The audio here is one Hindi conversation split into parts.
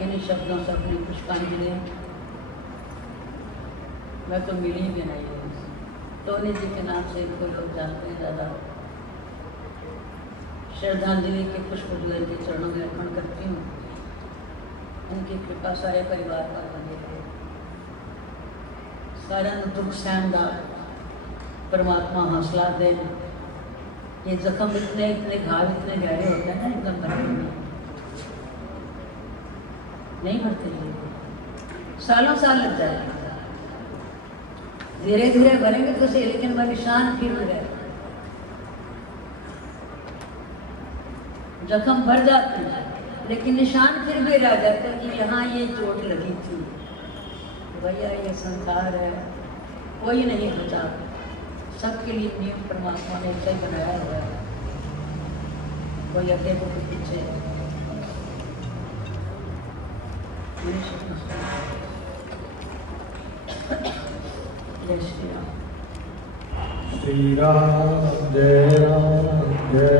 इन्हीं शब्दों से अपनी पुष्पांजलि मैं तो मिली भी नहीं हूँ। टोनी जी के नाम से इनको लोग जानते हैं ज़्यादा। श्रद्धांजलि के पुष्प जो इनके चरणों में अर्पण करती हूँ। उनकी कृपा सारे परिवार पर बने रहे। सारा दुख सहन का परमात्मा हौसला दे। ये जख्म इतने घाव इतने गहरे होते हैं ना, एकदम भरते नहीं भरते, सालों साल लग जाएगा। धीरे धीरे भरेंगे तो सही, लेकिन वह निशान फिर गए, जख्म भर जाते हैं लेकिन निशान फिर भी रह जाते हैं कि यहाँ ये चोट लगी थी। भैया ये संसार है, कोई नहीं बचा, सबके लिए नियम परमात्मा ने ऐसा ही बनाया हुआ है। कोई अकेले के पीछे जय श्री राम। श्री राम जय जय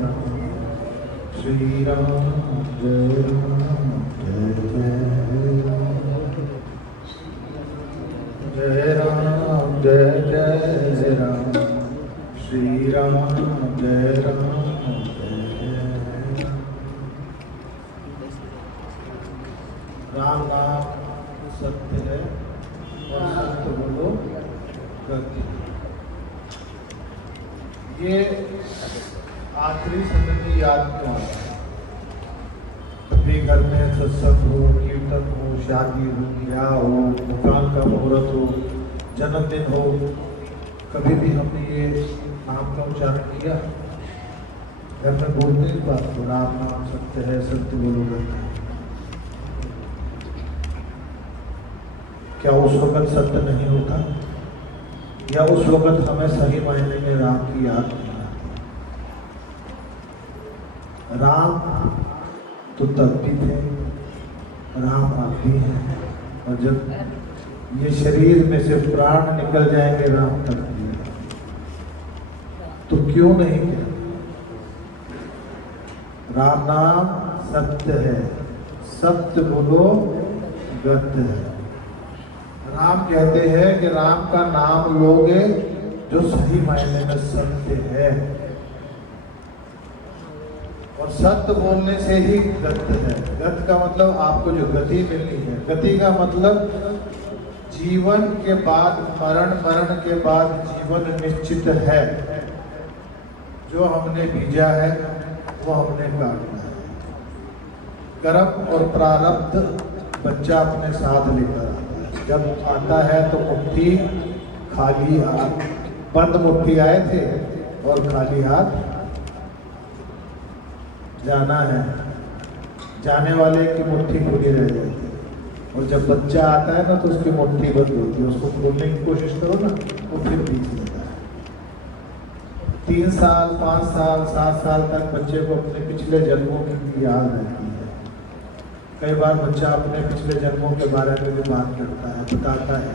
राम, श्री राम जय जय राम, जय जय राम, श्री राम जय राम जय राम। राम नाम सत्य है और सत्य बोलो गति। ये आखिरी समय की याद क्यों आता है? कभी घर में सत्संग हो, कीर्तन हो, शादी हो, ब्याह हो, मकान का मुहूर्त हो, जन्मदिन हो, कभी भी हमने ये नाम का उच्चारण किया? घर में बोलते इस बात को, राम नाम सत्य है, सत्य बोलो गति। क्या उस वक्त सत्य नहीं होता? या उस वक्त हमें सही मायने में राम की याद नहीं आती? राम तो तब भी थे, राम आप भी हैं, और जब ये शरीर में से प्राण निकल जाएंगे राम तक भी, तो क्यों नहीं क्या? राम नाम सत्य है, सत्य बोलो गत्य है। राम कहते हैं कि राम का नाम लोगे जो सही मायने में सत्य है, और सत्य बोलने से ही गत्य है। गत्य का मतलब आपको जो गति मिलनी है, गति का मतलब जीवन के बाद मरण, मरण के बाद जीवन निश्चित है। जो हमने बीजा है वो हमने काटना है। कर्म और प्रारब्ध बच्चा अपने साथ लेकर आता है। जब आता है तो मुट्ठी खाली हाथ, बंद मुट्ठी आए थे और खाली हाथ जाना है। जाने वाले की मुट्ठी खुली रह जाती है, और जब बच्चा आता है ना तो उसकी मुट्ठी बंद होती है। उसको खोलने की कोशिश करो ना, वो फिर बीच लेता है। 3 साल 5 साल 7 साल तक बच्चे को अपने पिछले जन्मों की याद रहती है। कई बार बच्चा अपने पिछले जन्मों के बारे में भी बात करता है, बताता है।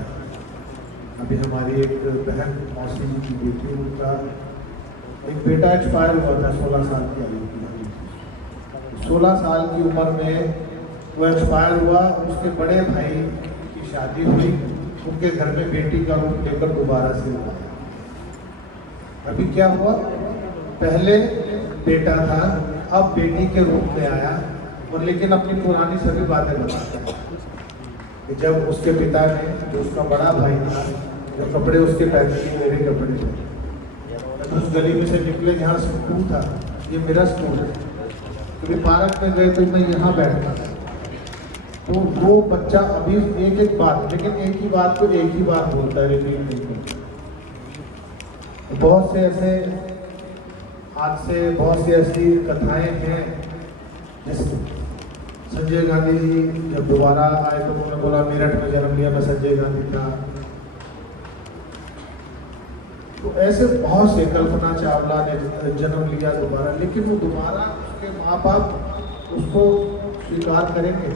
अभी हमारी एक बहन मौसी जी की बेटी, उनका एक बेटा एक्सपायर हुआ था 16 साल की आयु की। 16 साल की उम्र में वो एक्सपायर हुआ। उसके बड़े भाई की शादी हुई, उनके घर में बेटी का रूप लेकर दोबारा से हुआ। अभी क्या हुआ, पहले बेटा था, अब बेटी के रूप में आया, और लेकिन अपनी पुरानी सभी बातें बताता है कि जब उसके पिता ने, जो उसका बड़ा भाई था, जो कपड़े उसके पहने थे मेरे कपड़े थे, उस गली में से निकले जहाँ स्कूल था, ये मेरा स्कूल है, कभी पार्क में गए तो मैं यहाँ बैठता था। तो वो बच्चा अभी एक एक बात, लेकिन एक ही बात को एक ही बार बोलता है, रिपीट नहीं करता। तो बहुत से ऐसे हादसे, बहुत सी ऐसी कथाएं हैं। जैसे संजय गांधी जी जब दोबारा आए तो उन्होंने बोला मेरठ में जन्म लिया, मैं संजय गांधी था। तो ऐसे बहुत से, कल्पना चावला ने जन्म लिया दोबारा, लेकिन वो दोबारा उसके माँ बाप उसको स्वीकार करेंगे?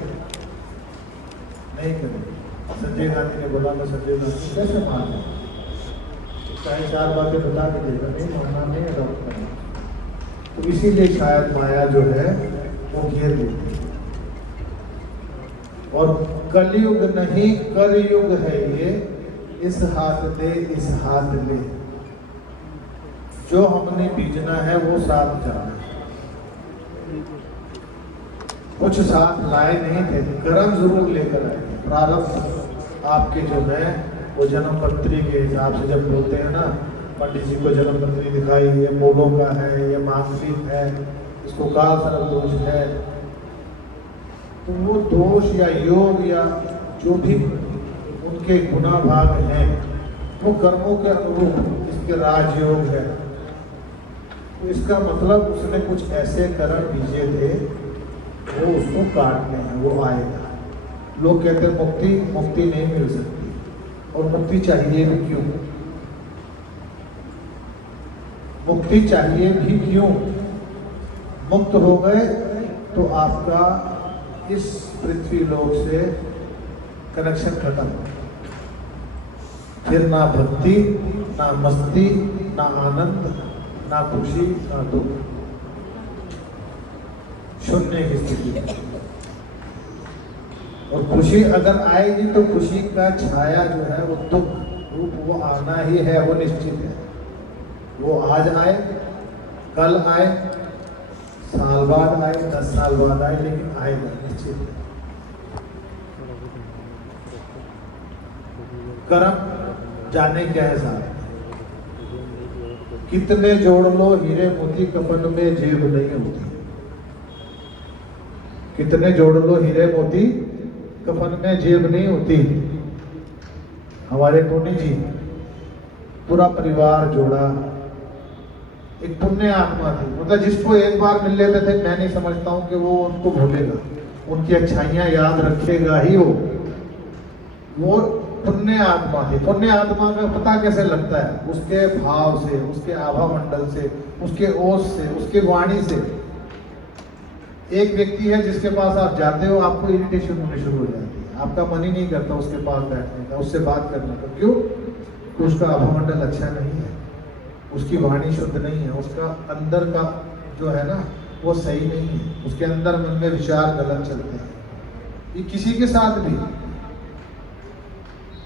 नहीं करेंगे। संजय गांधी ने बोला मैं संजय गांधी, कैसे मान लें? चाहे 4 बातें बता के देगा, नहीं मानना, नहीं अडॉप्ट करना। तो इसीलिए शायद माया जो है वो घेर लेती है। और कलयुग नहीं करयुग है ये, इस हाथ दे इस हाथ ले, जो हमने बीजना है वो साथ जाना। कुछ साथ लाए नहीं थे, कर्म जरूर लेकर आए। प्रारब्ध आपके जो है वो जन्म पत्री के हिसाब से जब बोलते हैं ना, पंडित जी को जन्म पत्री दिखाई, ये मूलों का है, ये मानसिक है, इसको काल सर्प दोष है, तो वो दोष या योग या जो भी उनके गुना भाग हैं वो कर्मों के अनुरूप इसके राजयोग है। तो इसका मतलब उसने कुछ ऐसे कर्म बीजे थे वो उसको काटने हैं, वो आएगा। लोग कहते हैं मुक्ति, मुक्ति नहीं मिल सकती, और मुक्ति चाहिए भी क्यों? मुक्ति चाहिए भी क्यों? मुक्त हो गए तो आपका इस पृथ्वी लोक से कनेक्शन खत्म, फिर ना भक्ति, ना मस्ती, ना आनंद, ना खुशी, ना दुख, शून्य की स्थिति। और खुशी अगर आएगी तो खुशी का छाया जो है वो दुख रूप वो आना ही है, वो निश्चित है। वो आज आए, कल आए, साल बाद आए, 10 साल बाद आए, लेकिन आएगा निश्चित है। कर्म जाने क्या है साहब, कितने जोड़ लो हीरे मोती कफन में जेब नहीं होती, कितने जोड़ लो हीरे मोती कफन में जेब नहीं होती। हमारे टोनी जी पूरा परिवार जोड़ा, एक पुण्य आत्मा थी, मतलब जिसको एक बार मिल लेते थे, मैं नहीं समझता हूँ कि वो उनको भूलेगा, उनकी अच्छाइयाँ याद रखेगा ही वो पुण्य आत्मा थी। पुण्य आत्मा का पता कैसे लगता है? उसके भाव से, उसके आभा मंडल से, उसके ओस से, उसके वाणी से। एक व्यक्ति है जिसके पास आप जाते हो, आपको इरिटेशन होने शुरू हो जाती है, आपका मन ही नहीं करता उसके पास बैठने का, उससे बात करने का। क्यों? तो उसका आभा मंडल अच्छा नहीं है, उसकी वाणी शुद्ध नहीं है, उसका अंदर का जो है ना वो सही नहीं है, उसके अंदर मन में विचार गलत चलते हैं। ये किसी के साथ भी।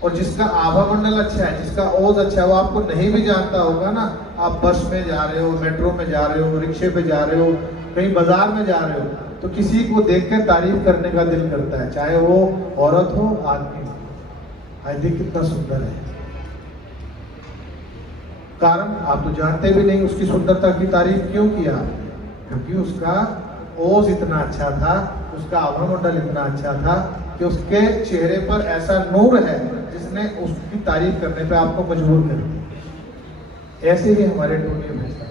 और जिसका आभा मंडल अच्छा है, जिसका ओज अच्छा है, वो आपको नहीं भी जानता होगा ना, आप बस में जा रहे हो, मेट्रो में जा रहे हो, रिक्शे पे जा रहे हो, कहीं बाजार में जा रहे हो, तो किसी को देख के तारीफ करने का दिल करता है, चाहे वो औरत हो आदमी हो। आज देख कितना सुंदर है। कारण आप तो जानते भी नहीं उसकी सुंदरता की तारीफ क्यों किया, क्योंकि उसका ओज इतना अच्छा था, उसका आभा मंडल इतना अच्छा था कि उसके चेहरे पर ऐसा नूर है जिसने उसकी तारीफ करने पे आपको मजबूर कर दिया। ऐसे ही हमारे टोनी भाई साहब,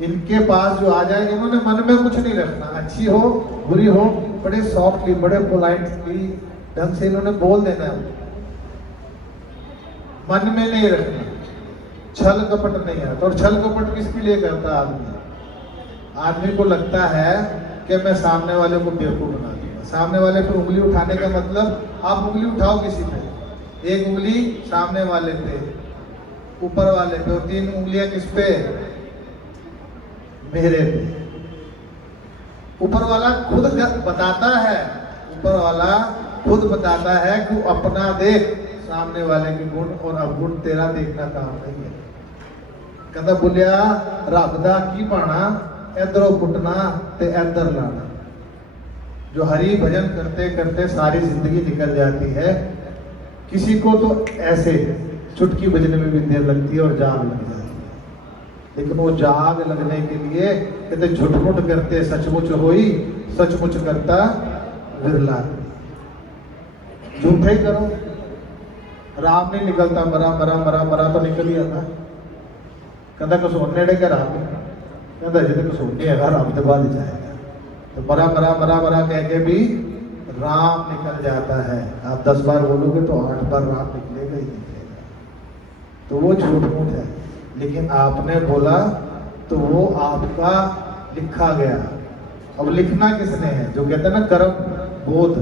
इनके पास जो आ जाए, इन्होंने मन में कुछ नहीं रखना, अच्छी हो बुरी हो, बड़े सॉफ्टली, बड़े पोलाइटली ढंग से इन्होंने बोल देना है, मन में नहीं रखना, छल कपट नहीं आता। और छल कपट किसके लिए करता है आदमी? आदमी को लगता है कि मैं सामने वाले को बेवकूफ बना दूंगा। सामने वाले पे उंगली उठाने का मतलब, आप उंगली उठाओ किसी पे, एक उंगली सामने वाले पे, ऊपर वाले पे, और 3 उंगलियां किस पे? मेरे पे। ऊपर वाला खुद बताता है, ऊपर वाला खुद बताता है कि अपना देख सामने वाले के गुण और अवगुण, तेरा देखना काम नहीं है। कहता बोलिया रब दा की पाना, इधरों पुटना ते इधर लाना। जो हरि भजन करते करते सारी जिंदगी निकल जाती है, किसी को तो ऐसे चुटकी बजने में भी देर लगती है और जाग लग जाती है, लेकिन वो जाग लगने के लिए कहते झुठमुठ करते सचमुच होई, सचमुच करता विरला। झूठे करो, राम नहीं निकलता, मरा मरा मरा मरा तो निकल ही आता। कहता कसोन नेड़े के राम, कहता जितने कसोन नहीं है राम के बाद ही जाएगा। तो मरा मरा मरा मरा कह के भी राम निकल जाता है। आप 10 बार बोलोगे तो 8 बार राम निकलेगा ही निकलेगा। तो वो झूठ मूठ है, लेकिन आपने बोला तो वो आपका लिखा गया। अब लिखना किसने है? जो कहते हैं ना कर्म बोध,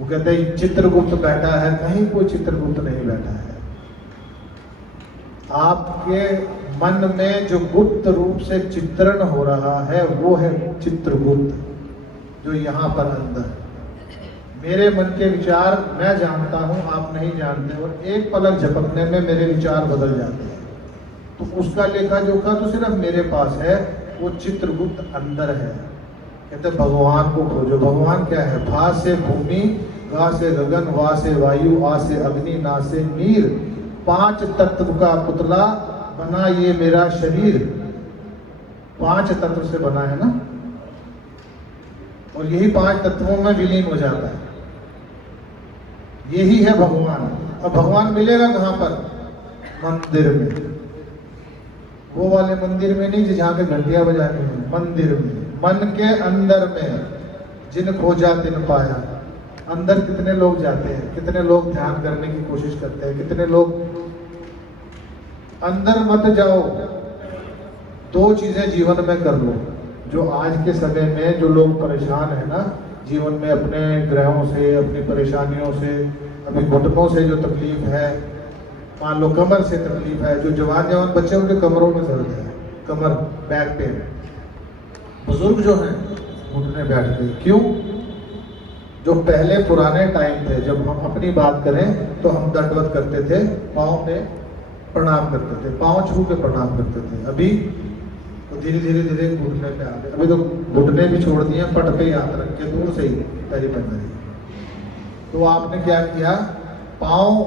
वो कहते हैं चित्रगुप्त बैठा है, कहीं कोई चित्रगुप्त नहीं बैठा है। आपके मन में जो गुप्त रूप से चित्रण हो रहा है वो है चित्रगुप्त, जो यहाँ पर अंदर। मेरे मन के विचार मैं जानता हूँ, आप नहीं जानते, और एक पलक झपकने में मेरे विचार बदल जाते हैं। तो उसका लेखा जोखा तो सिर्फ मेरे पास है, वो चित्रगुप्त अंदर है। कहते भगवान को खोजो। भगवान क्या है? भा से भूमि, गा से गगन, वा से वायु, आ से अग्नि, ना से नीर, 5 तत्व का पुतला बना ये मेरा शरीर। 5 तत्व से बना है ना, और यही 5 तत्वों में विलीन हो जाता है। यही है भगवान। अब भगवान मिलेगा कहाँ पर? मंदिर में। वो वाले मंदिर में नहीं जहाँ के घंटियां बजानी है, मंदिर में, मन के अंदर में। जिन खोजा तिन पाया। अंदर कितने लोग जाते हैं, कितने लोग ध्यान करने की कोशिश करते हैं, कितने लोग अंदर मत जाओ। 2 चीजें जीवन में कर लो। जो आज के समय में जो लोग परेशान है ना जीवन में, अपने ग्रहों से, अपनी परेशानियों से, अभी घुटनों से जो तकलीफ है, मान लो कमर से तकलीफ है, जो जवान बच्चे उनके कमरों में दर्द है, कमर, बैक पेन, बुजुर्ग जो हैं घुटने बैठ गए। क्यों? जो पहले पुराने टाइम थे, जब हम अपनी बात करें तो हम दंडवत करते थे, पाँव पे प्रणाम करते थे, पाँव छू के प्रणाम करते थे। अभी तो धीरे धीरे धीरे घुटने पे आ गए। अभी तो घुटने भी छोड़ दिए, पट पे हाथ रख के दूर से ही पैरी पड़ रही। तो आपने क्या किया? पाँव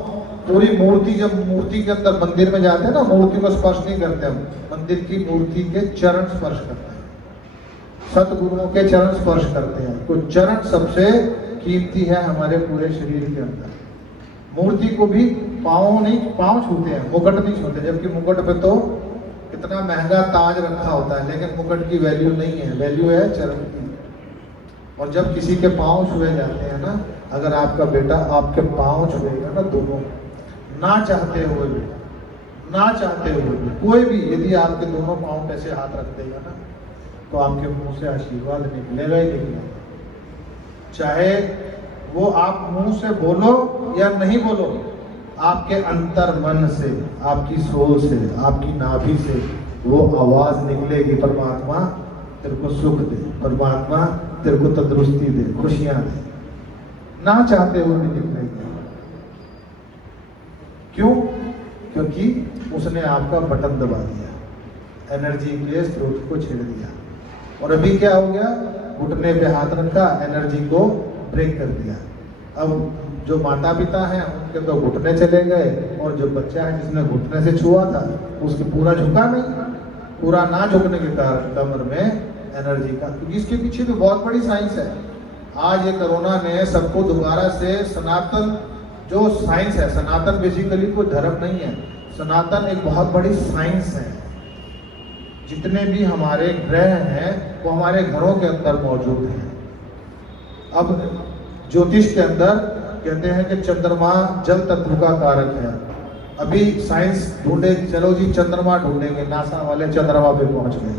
पूरी मूर्ति, जब मूर्ति के अंदर मंदिर में जाते हैं ना, मूर्ति को स्पर्श नहीं करते हम, मंदिर की मूर्ति के चरण स्पर्श करते हैं, सतगुरुओं के चरण स्पर्श करते हैं। तो चरण सबसे कीमती है हमारे पूरे शरीर के अंदर। मूर्ति को भी पाँव नहीं, पाँव छूते हैं, मुकुट नहीं छूते, जबकि मुकुट पे तो इतना महंगा ताज रखा होता है, लेकिन मुकुट की वैल्यू नहीं है, वैल्यू है चरण की। और जब किसी के पाँव छुए जाते हैं ना, अगर आपका बेटा आपके पाँव छुएगा ना, दोनों, ना चाहते हुए भी, ना चाहते हुए भी, कोई भी यदि आपके दोनों पाँव पे से हाथ रख देगा ना, तो आपके मुंह से आशीर्वाद निकलेगा ही निकलेगा। चाहे वो आप मुंह से बोलो या नहीं बोलो, आपके अंतर मन से, आपकी सोल से, आपकी नाभि से वो आवाज निकलेगी, परमात्मा तेरे को सुख दे, परमात्मा तेरे को तंदुरुस्ती दे, खुशियां दे। ना चाहते हुए भी निकलेगी। क्यों? क्योंकि उसने आपका बटन दबा दिया, एनर्जी के स्रोत को छेड़ दिया। और अभी क्या हो गया? घुटने पे हाथ रखा, एनर्जी को ब्रेक कर दिया। अब जो माता पिता हैं उनके तो घुटने चले गए, और जो बच्चा है जिसने घुटने से छुआ था उसके पूरा झुका नहीं। पूरा ना झुकने के कारण कमर में एनर्जी का, क्योंकि इसके पीछे भी बहुत बड़ी साइंस है। आज ये कोरोना ने सबको दोबारा से सनातन, जो साइंस है, सनातन बेसिकली कोई धर्म नहीं है, सनातन एक बहुत बड़ी साइंस है। जितने भी हमारे ग्रह हैं वो हमारे घरों के अंदर मौजूद हैं। अब ज्योतिष के अंदर कहते हैं कि चंद्रमा जल तत्व का कारक है। अभी साइंस ढूंढे, चलो जी चंद्रमा ढूंढेंगे, नासा वाले चंद्रमा पे पहुंच गए।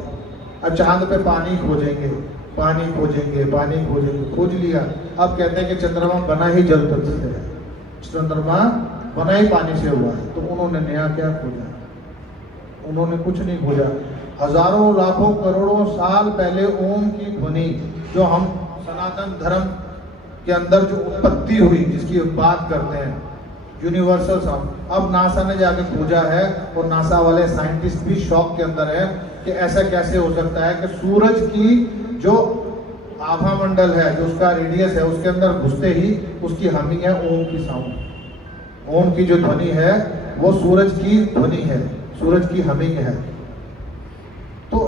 अब चांद पे पानी खोजेंगे, पानी खोजेंगे, पानी खोजेंगे, खोज लिया। अब कहते हैं कि चंद्रमा बना ही जल तत्व से है, चंद्रमा बना ही पानी से हुआ है। तो उन्होंने नया क्या खोजा? उन्होंने कुछ नहीं खोजा। हजारों लाखों करोड़ों साल पहले ओम की ध्वनि, जो हम सनातन धर्म के अंदर जो उत्पत्ति हुई, जिसकी बात करते हैं, यूनिवर्सल साउंड, अब नासा ने जाके खोजा है। और नासा वाले साइंटिस्ट भी शॉक के अंदर है कि ऐसा कैसे हो सकता है कि सूरज की जो आभा मंडल है, जो उसका रेडियस है, उसके अंदर घुसते ही उसकी हमिंग है ओम की साउंड। ओम की जो ध्वनि है वो सूरज की ध्वनि है, सूरज की हमिंग है। तो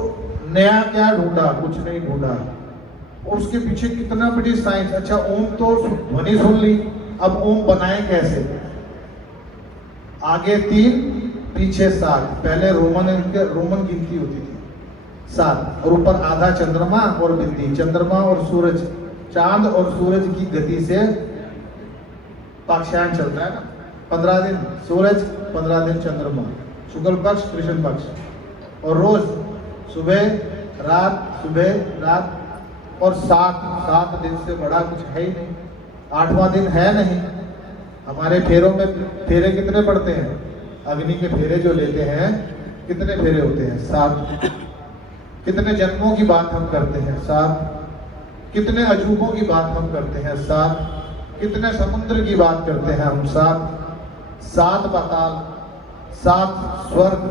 नया क्या ढूंढा? कुछ नहीं ढूंढा। और उसके पीछे कितना बड़ी साइंस। अच्छा, ओम तो ध्वनि सुन ली, अब ओम बनाए कैसे? आगे 3 पीछे 7। पहले रोमन गिनती होती थी 7, और ऊपर आधा चंद्रमा और बिंदी, चंद्रमा और सूरज, चांद और सूरज की गति से पाक्षायन चलता है ना। 15 दिन सूरज, 15 दिन चंद्रमा, शुक्ल पक्ष, कृष्ण पक्ष, और रोज सुबह रात, सुबह रात, और 7 दिन से बड़ा कुछ है ही नहीं। 8वां दिन है नहीं। हमारे फेरों में फेरे कितने पड़ते हैं? अग्नि के फेरे जो लेते हैं, कितने फेरे होते हैं? 7। कितने जन्मों की बात हम करते हैं? 7। कितने अजूबों की बात हम करते हैं? 7। कितने समुद्र की बात करते हैं हम, सात पाताल, 7 स्वर्ग,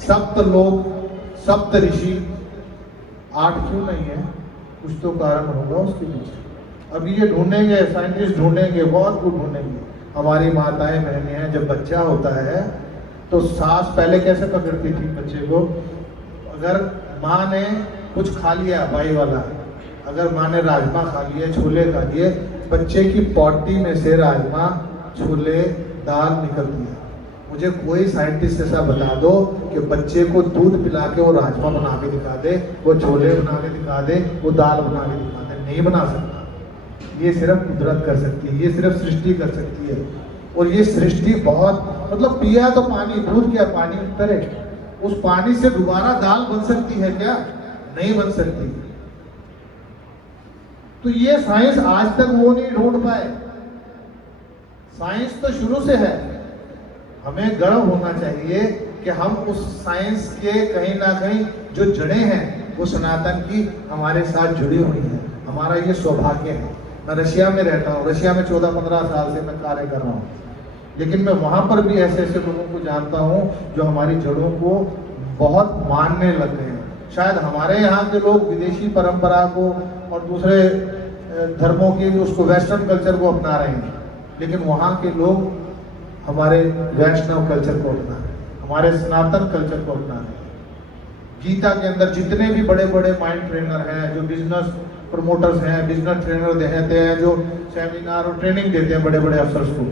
7 लोक, 7 ऋषि, 8 क्यों नहीं है? कुछ तो कारण होगा उसके पीछे। अब ये ढूंढेंगे, साइंटिस्ट ढूंढेंगे, बहुत कुछ ढूंढेंगे। हमारी माताएं बहनें हैं, जब बच्चा होता है तो सास पहले कैसे पकड़ती थी बच्चे को? अगर माँ ने कुछ खा लिया भाई वाला, अगर माँ ने राजमा खा लिए, छोले खा लिए, बच्चे की पॉटी में से राजमा, छोले, दाल निकलती है। मुझे कोई साइंटिस्ट ऐसा बता दो कि बच्चे को दूध पिला के वो राजमा बना के दिखा दे, वो छोले बना के दिखा दे, वो दाल बना के दिखा दे। नहीं बना सकता। ये सिर्फ कुदरत कर सकती है, ये सिर्फ सृष्टि कर सकती है। और ये सृष्टि बहुत, मतलब पिया तो पानी, दूध क्या पानी उतरे, उस पानी से दोबारा दाल बन सकती है क्या? नहीं बन सकती। तो ये साइंस आज तक वो नहीं ढूंढ पाए। साइंस तो शुरू से है। हमें गर्व होना चाहिए कि हम उस साइंस के कहीं ना कहीं जो जड़ें हैं वो सनातन की हमारे साथ जुड़ी हुई हैं। हमारा ये सौभाग्य है। मैं रशिया में रहता हूँ, रशिया में 14-15 साल से मैं कार्य कर रहा हूँ, लेकिन मैं वहाँ पर भी ऐसे ऐसे लोगों को जानता हूँ जो हमारी जड़ों को बहुत मानने लग गए हैं। शायद हमारे यहाँ के लोग विदेशी परंपरा को और दूसरे धर्मों की उसको, वेस्टर्न कल्चर को अपना रहे हैं, लेकिन वहाँ के लोग हमारे वैष्णव कल्चर को अपना रहे हैं, हमारे सनातन कल्चर को अपना रहे हैं। गीता के अंदर जितने भी बड़े बड़े माइंड ट्रेनर हैं, जो बिजनेस प्रमोटर्स हैं, बिजनेस ट्रेनर देते हैं, जो सेमिनार और ट्रेनिंग देते हैं बड़े बड़े अफसर्स को,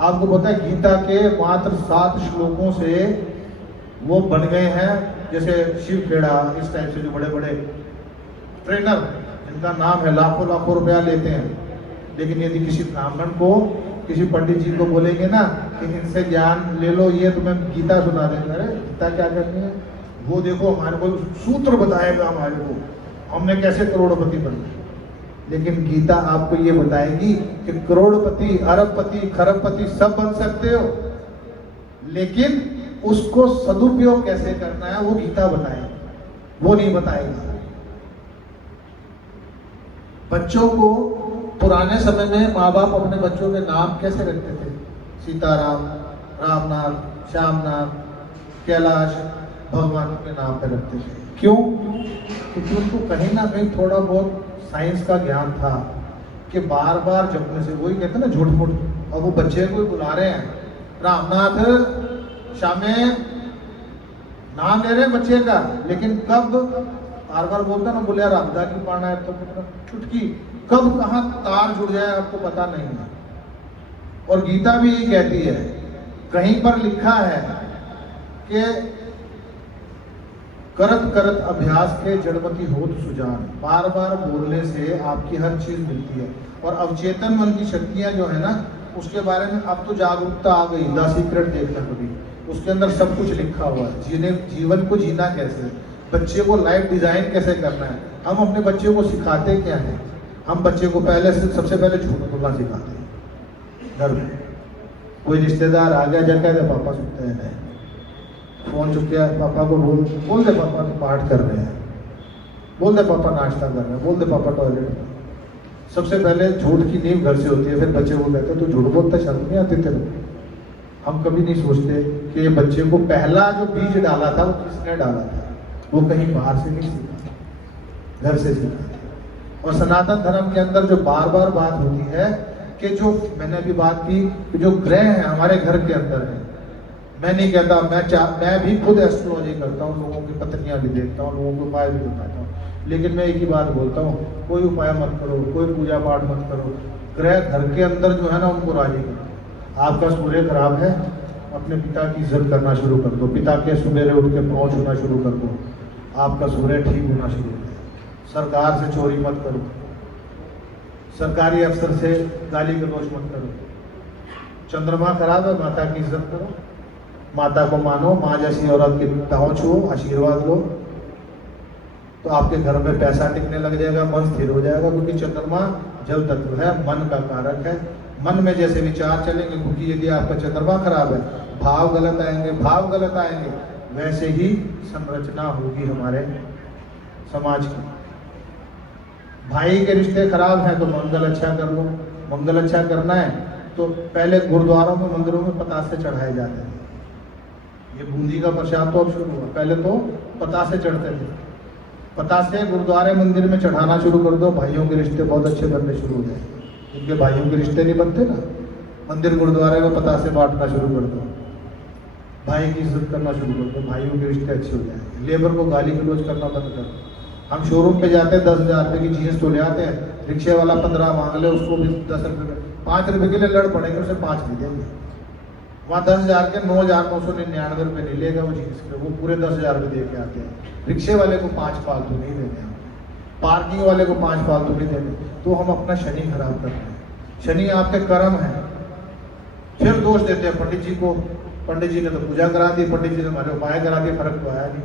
आपको पता है गीता के मात्र 7 श्लोकों से वो बन गए हैं। जैसे शिव खेड़ा, इस टाइप से जो बड़े बड़े ट्रेनर जिनका नाम है, लाखों लाखों रुपया लेते हैं, लेकिन यदि किसी ब्राह्मण को, किसी पंडित जी को बोलेंगे ना कि इनसे ज्ञान ले लो, ये तुम्हें गीता सुना देंगे, अरे गीता क्या करनी है, वो देखो हमारे को सूत्र बताएगा हमारे को, हमने कैसे करोड़पति बनना। लेकिन गीता आपको ये बताएगी कि करोड़पति, अरबपति, खरबपति सब बन सकते हो, लेकिन उसको सदुपयोग कैसे करना है वो गीता बताएगी, वो नहीं बताएगा। बच्चों को पुराने समय में माँ बाप अपने बच्चों के नाम कैसे रखते थे? सीताराम, रामनाथ, श्यामनाथ, कैलाश, भगवान के नाम पे रखते थे। क्यों? क्योंकि उनको कहीं ना कहीं थोड़ा बहुत साइंस का ज्ञान था कि बार बार जपने से, वही कहते हैं ना झूठ मूठ। और वो बच्चे को बुला रहे हैं, रामनाथ, श्यामे, नाम ले रहे हैं बच्चे का, लेकिन कब बार बार बोलता ना, बोले रामदा की पाना है तो चुटकी, कब कहाँ तार जुड़ जाए आपको पता नहीं है। और गीता भी यही कहती है, कहीं पर लिखा है कि करत करत अभ्यास के जड़मति होत सुजान, बार बार बोलने से आपकी हर चीज मिलती है। और अवचेतन मन की शक्तियां जो है ना, उसके बारे में अब तो जागरूकता आ गई। द सीक्रेट देखना कभी, उसके अंदर सब कुछ लिखा हुआ है। जीवन को जीना कैसे, बच्चे को लाइफ डिजाइन कैसे करना है। हम अपने बच्चे को सिखाते क्या है? हम बच्चे को सबसे पहले झूठ बोलना सिखाते हैं। घर में कोई रिश्तेदार आ गया, जब कहते पापा सुनते हैं, फोन चुप गया, पापा को बोल दे पापा तो पाठ कर रहे हैं, बोल दे पापा नाश्ता कर रहे हैं, बोल दे पापा टॉयलेट में। सबसे पहले झूठ की नींव घर से होती है। फिर बच्चे को कहते हैं तो झूठ बोलता, शर्म नहीं आती तेरे? हम कभी नहीं सोचते कि ये बच्चे को पहला जो बीज डाला था वो किसने डाला था। वो कहीं बाहर से नहीं सीखा, घर से सीखा। और सनातन धर्म के अंदर जो बार बार बात होती है कि जो मैंने अभी बात की कि जो ग्रह हैं हमारे घर के अंदर है। मैं नहीं कहता, मैं भी खुद एस्ट्रोलॉजी करता हूँ, लोगों की पत्नियां भी देखता हूँ, लोगों को उपाय भी बताता हूँ, लेकिन मैं एक ही बात बोलता हूँ, कोई उपाय मत करो, कोई पूजा पाठ मत करो। ग्रह घर के अंदर जो है ना उनको राजी करो। आपका सूर्य खराब है, अपने पिता की इज्जत करना शुरू कर दो, पिता के सुबेरे उठ के पाँव छूना शुरू कर दो, आपका सूर्य ठीक होना शुरू कर दो। सरकार से चोरी मत करो, सरकारी अफसर से गाली गलौज मत करो। चंद्रमा खराब है, माता की इज्जत करो, माता को मानो, माँ जैसी औरत के पाँव छुओ, आशीर्वाद लो, तो आपके घर में पैसा टिकने लग जाएगा, मन स्थिर हो जाएगा। क्योंकि चंद्रमा जल तत्व है, मन का कारक है। मन में जैसे विचार चलेंगे, क्योंकि यदि आपका चंद्रमा खराब है, भाव गलत आएंगे, वैसे ही संरचना होगी हमारे समाज की। भाई के रिश्ते खराब हैं तो मंगल अच्छा कर लो, मंगल अच्छा करना है तो पहले गुरुद्वारों में मंदिरों में पतासे चढ़ाए जाते थे। ये बूंदी का प्रसाद तो अब शुरू हुआ, पहले तो पतासे चढ़ते थे। पतासे गुरुद्वारे मंदिर में चढ़ाना शुरू कर दो, भाइयों के रिश्ते बहुत अच्छे बनने शुरू हो गए। जिनके भाइयों के रिश्ते नहीं बनते ना, मंदिर गुरुद्वारे में पतासे बांटना शुरू कर दो, भाई की इज्जत करना शुरू कर दो, भाइयों के रिश्ते अच्छे हो जाएंगे। लेबर को गाली गलौज करना बंद कर दो। हम शोरूम पे जाते हैं 10,000 रुपये की जीन्स तो ले आते हैं, रिक्शे वाला 15 मांग ले, उसको भी 10 रुपये 5 रुपये के लिए लड़ पड़ेंगे, उसे 5 नहीं देंगे। वहाँ 10,000 के 9,999 रुपये नहीं लेगा वो जीन्स के, वो पूरे 10,000 रुपये दे के आते हैं। रिक्शे वाले को 5 फालतू नहीं देने, हम पार्किंग वाले को 5 फालतू नहीं देने। तो हम अपना शनि खराब करते हैं। शनि आपके कर्म है। फिर दोष देते हैं पंडित जी को, पंडित जी ने तो पूजा करा दी, पंडित जी ने हमारे उपाय करा दिए, फर्क तो आया नहीं।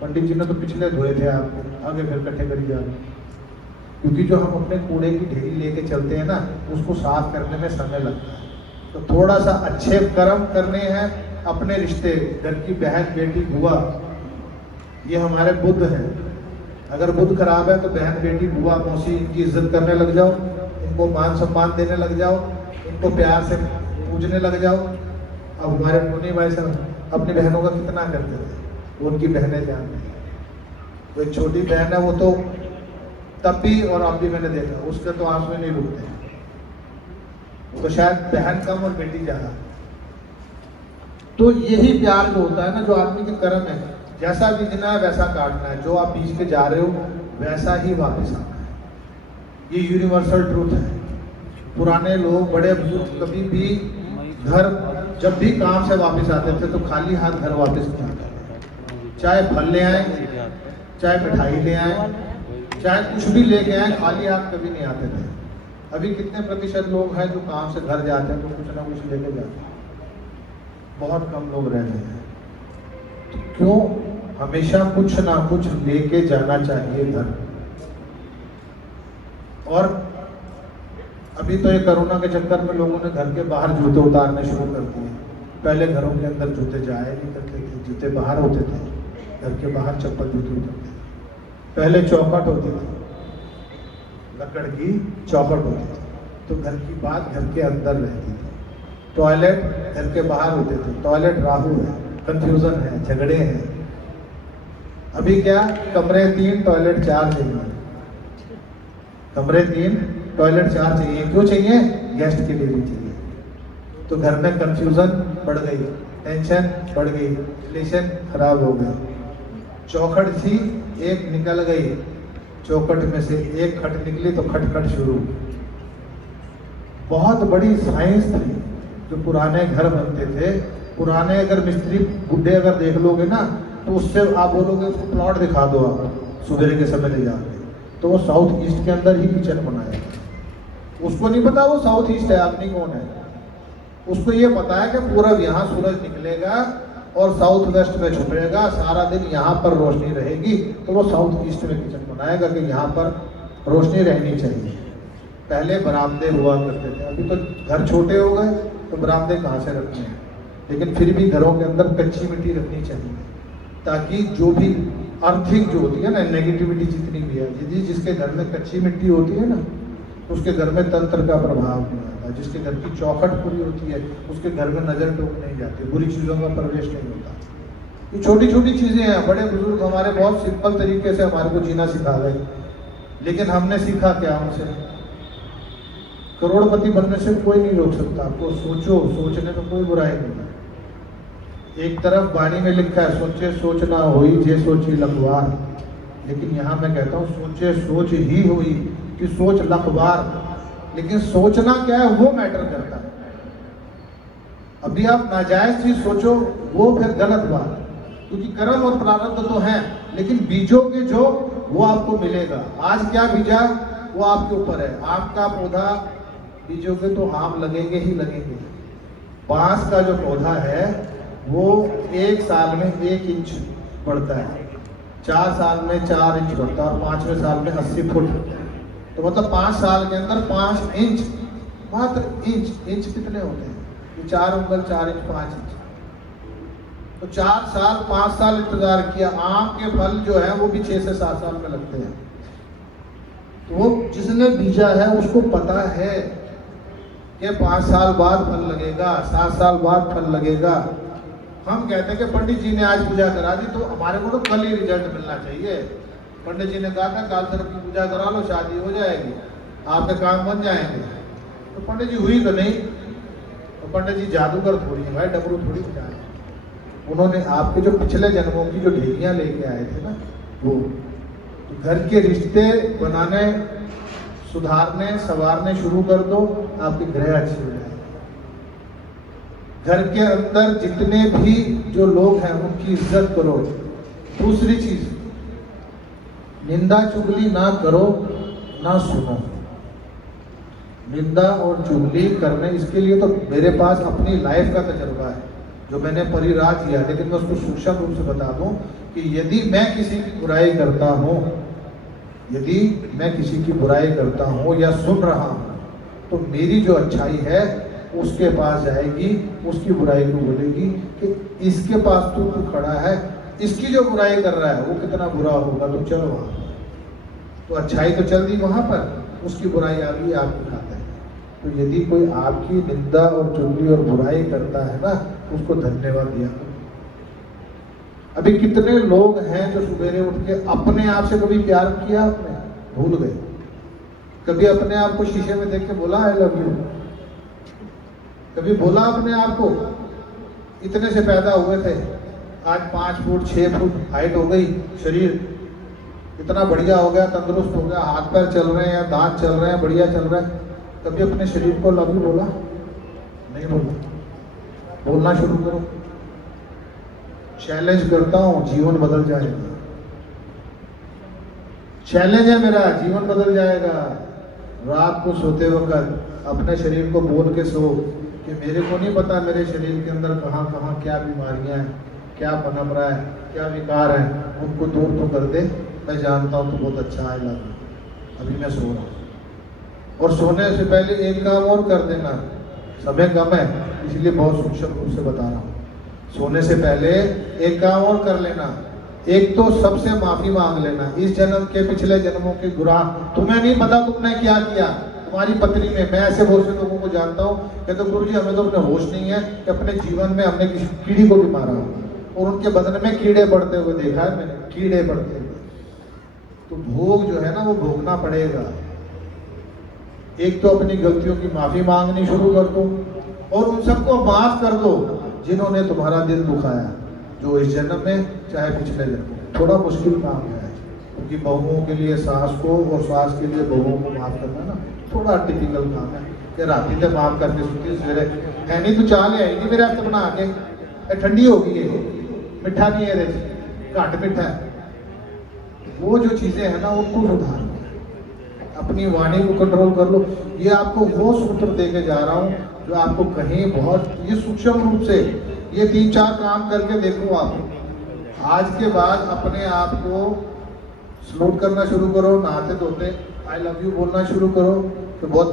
पंडित जी ने तो पिछले धोए थे आपको, आगे फिर इकट्ठे करी जा रहे। क्योंकि जो हम अपने कूड़े की ढेरी लेके चलते हैं ना, उसको साफ करने में समय लगता है। तो थोड़ा सा अच्छे कर्म करने हैं, अपने रिश्ते, घर की बहन बेटी बुआ, ये हमारे बुद्ध हैं। अगर बुद्ध खराब है तो बहन बेटी बुआ मौसी इनकी इज्जत करने लग जाओ, इनको मान सम्मान देने लग जाओ, इनको प्यार से पूजने लग जाओ। अब हमारे टोनी भाई साहब अपनी बहनों का कितना करते थे, वो उनकी बहनें जानती हैं। वो एक छोटी बहन है, वो तो तब भी और अब भी मैंने देखा, उसके तो आंसू नहीं रुकते। वो तो शायद बहन कम और बेटी ज्यादा। तो यही प्यार जो होता है ना, जो आदमी के कर्म है, जैसा बीजना है वैसा काटना है। जो आप बीज के जा रहे हो वैसा ही वापस आना है। ये यूनिवर्सल ट्रूथ है। पुराने लोग, बड़े बुजुर्ग कभी भी घर जब भी काम से वापस आते थे तो खाली हाथ घर वापस नहीं आते। चाहे फल ले आए, चाहे मिठाई ले आए, चाहे कुछ भी लेके आए, खाली हाथ कभी नहीं आते थे। अभी कितने प्रतिशत लोग हैं जो काम से घर जाते हैं तो कुछ ना कुछ लेके जाते हैं? बहुत कम लोग रहते हैं। तो क्यों हमेशा कुछ ना कुछ लेके जाना चाहिए घर। और अभी तो ये कोरोना के चक्कर में लोगों ने घर के बाहर जूते उतारने शुरू कर दिए। पहले घरों के अंदर जूते जाया नहीं करते थे, जूते बाहर होते थे, घर के बाहर चप्पल जूते उतरते थे। पहले चौखट होती थी, लकड़ की चौखट होती थी, तो घर की बात घर के अंदर रहती थी। टॉयलेट घर के बाहर होते थे। टॉयलेट राहु है, कंफ्यूजन है, झगड़े हैं। अभी क्या, कमरे 3 टॉयलेट 4 चाहिए, कमरे 3 टॉयलेट 4 चाहिए। क्यों चाहिए? गेस्ट के लिए भी चाहिए। तो घर में कंफ्यूजन बढ़ गई, टेंशन बढ़ गई, रिलेशन खराब हो गया। चौखट थी, एक निकल गई, चौखट में से एक खट निकली तो खटखट शुरू। बहुत बड़ी साइंस थी जो पुराने घर बनते थे। पुराने अगर मिस्त्री बुढ़े अगर देख लोगे ना, तो उससे आप बोलोगे उसको प्लॉट दिखा दो आप सुबह के समय ले जाके, तो वो साउथ ईस्ट के अंदर ही किचन बनाया। उसको नहीं पता वो साउथ ईस्ट है, आदमी कौन है। उसको ये पता है कि पूरब यहाँ सूरज निकलेगा और साउथ वेस्ट में छुपेगा, सारा दिन यहाँ पर रोशनी रहेगी, तो वो साउथ ईस्ट में किचन बनाएगा कि यहाँ पर रोशनी रहनी चाहिए। पहले बरामदे हुआ करते थे, अभी तो घर छोटे हो गए तो बरामदे कहाँ से रखने हैं। लेकिन फिर भी घरों के अंदर कच्ची मिट्टी रखनी चाहिए, ताकि जो भी अर्थिंग जो होती है ना, नेगेटिविटी जितनी भी है, यदि जिसके घर में कच्ची मिट्टी होती है ना, उसके घर में तंत्र का प्रभाव नहीं आता। जिसके घर की चौखट पूरी होती है उसके घर में नजर टोक नहीं जाती, बुरी चीज़ों का प्रवेश नहीं होता। ये छोटी छोटी चीज़ें हैं। बड़े बुजुर्ग हमारे बहुत सिंपल तरीके से हमारे को जीना सिखा गए, लेकिन हमने सीखा क्या उनसे? करोड़पति बनने से कोई नहीं रोक सकता आपको। सोचो, सोचने में कोई बुराई नहीं है। एक तरफ वाणी में लिखा है, सोचे सोच ना होई जे सोची लखवार, लेकिन यहाँ मैं कहता हूँ सोचे सोच ही हुई कि सोच लखवार। लेकिन सोचना क्या है वो मैटर करता है। अभी आप नाजायज चीज सोचो वो फिर गलत बात, क्योंकि कर्म और प्रारब्ध तो है, लेकिन बीजों के जो वो आपको मिलेगा। आज क्या बीजा वो आपके ऊपर है। आम का पौधा बीजोगे तो आम लगेंगे ही लगेंगे। बांस का जो पौधा है वो 1 साल में 1 इंच बढ़ता है, 4 साल में 4 इंच बढ़ता है, और 5वें साल में 80 फुट। तो मतलब 5 साल के अंदर 5 इंच, मात्र इंच कितने होते हैं? ये 4 उंगल 4 इंच 5 इंच। तो 4 साल 5 साल इंतजार किया। आम के फल जो है वो भी 6 से 7 साल में लगते हैं। तो वो जिसने बीजा है उसको पता है कि 5 साल बाद फल लगेगा, 7 साल बाद फल लगेगा। हम कहते हैं कि पंडित जी ने आज पूजा करा दी तो हमारे को तो कल ही रिजल्ट मिलना चाहिए। पंडित जी ने कहा था काल सर्प की पूजा करा लो, शादी हो जाएगी, आपके काम बन जाएंगे। तो पंडित जी हुई तो नहीं। तो पंडित जी जादूगर थोड़ी है भाई, डमरू थोड़ी बजाए। उन्होंने आपके जो पिछले जन्मों की जो ढेलियां लेके आए थे ना, वो तो घर के रिश्ते बनाने, सुधारने, संवारने शुरू कर दो, आपके ग्रह अच्छे हो जाएंगे। घर के अंदर जितने भी जो लोग हैं उनकी इज्जत करो। दूसरी चीज, निंदा चुगली ना करो, ना सुनो। निंदा और चुगली करने, इसके लिए तो मेरे पास अपनी लाइफ का तजुर्बा है जो मैंने परिराज किया। लेकिन मैं उसको सूक्ष्म रूप से बता दूं कि यदि मैं किसी की बुराई करता हूं, यदि मैं किसी की बुराई करता हूं या सुन रहा हूं, तो मेरी जो अच्छाई है उसके पास जाएगी, उसकी बुराई को बोलेगी कि इसके पास तू खड़ा है, इसकी जो बुराई कर रहा है वो कितना बुरा होगा, तो चलो वहां। तो अच्छाई तो चल दी वहां पर, उसकी बुराई आ गई आपकी खाता है। तो यदि कोई आपकी निंदा और चुगली और बुराई करता है ना, उसको धन्यवाद दिया। अभी कितने लोग हैं जो सुबेरे उठ के अपने आप से कभी प्यार किया, आपने भूल गए। कभी अपने आप को शीशे में देख के बोला आई लव यू? कभी बोला अपने आप को? इतने से पैदा हुए थे, आज 5 फुट 6 फुट हाइट हो गई, शरीर इतना बढ़िया हो गया, तंदुरुस्त हो गया, हाथ पैर चल रहे हैं, दांत चल रहे हैं, बढ़िया चल रहा है। कभी अपने शरीर को लव यू बोला? नहीं बोला। बोलना शुरू करो। चैलेंज करता हूं, जीवन बदल जाएगा। चैलेंज है मेरा, जीवन बदल जाएगा। रात को सोते वक्त अपने शरीर को बोल के सो कि मेरे को नहीं पता मेरे शरीर के अंदर कहाँ कहाँ क्या बीमारियां हैं, क्या पनप रहा है, क्या विकार है, उनको दूर तो कर दे। मैं जानता हूँ तो बहुत अच्छा आएगा। अभी मैं सो रहा हूँ। और सोने से पहले एक काम और कर देना, समय कम है इसलिए बहुत सूक्ष्म रूप से बता रहा हूँ। सोने से पहले एक काम और कर लेना। एक तो सबसे माफी मांग लेना, इस जन्म के पिछले जन्मों के गुनाह तुम्हें नहीं पता तुमने क्या किया तुम्हारी पत्नी ने। मैं ऐसे बहुत से लोगों को जानता हूँ कहते तो गुरु जी हमें तो अपने होश नहीं है कि अपने जीवन में हमने किसी कीड़ी को भी मारा और उनके बदन में कीड़े बढ़ते हुए देखा है मैंने, कीड़े बढ़ते हुए। तो भोग जो है ना वो भोगना पड़ेगा। एक तो अपनी गलतियों की माफी मांगनी शुरू कर दो और उन सबको माफ कर दो जिन्होंने तुम्हारा दिल दुखाया, जो इस जन्म में चाहे पिछले जन्म में। थोड़ा मुश्किल काम है क्योंकि बहुओं के लिए सास को और सास के लिए बहुओं को माफ करना ना थोड़ा टिपिकल काम है कि राती से माफ करके सुती सवेरे है नहीं तू चाह ले आई नहीं मेरे हफ्ते बना के ठंडी हो गई है, मिठा नहीं है, घट मिठा है। वो जो चीजें है ना उनको सुधार, अपनी वाणी को कंट्रोल कर लो। ये आपको वो सूत्र देके जा रहा हूँ जो आपको कहीं बहुत ये सूक्ष्म रूप से ये 3-4 काम करके देखो। आप आज के बाद अपने आप को सलूट करना शुरू करो, नहाते धोते आई लव यू बोलना शुरू करो तो बहुत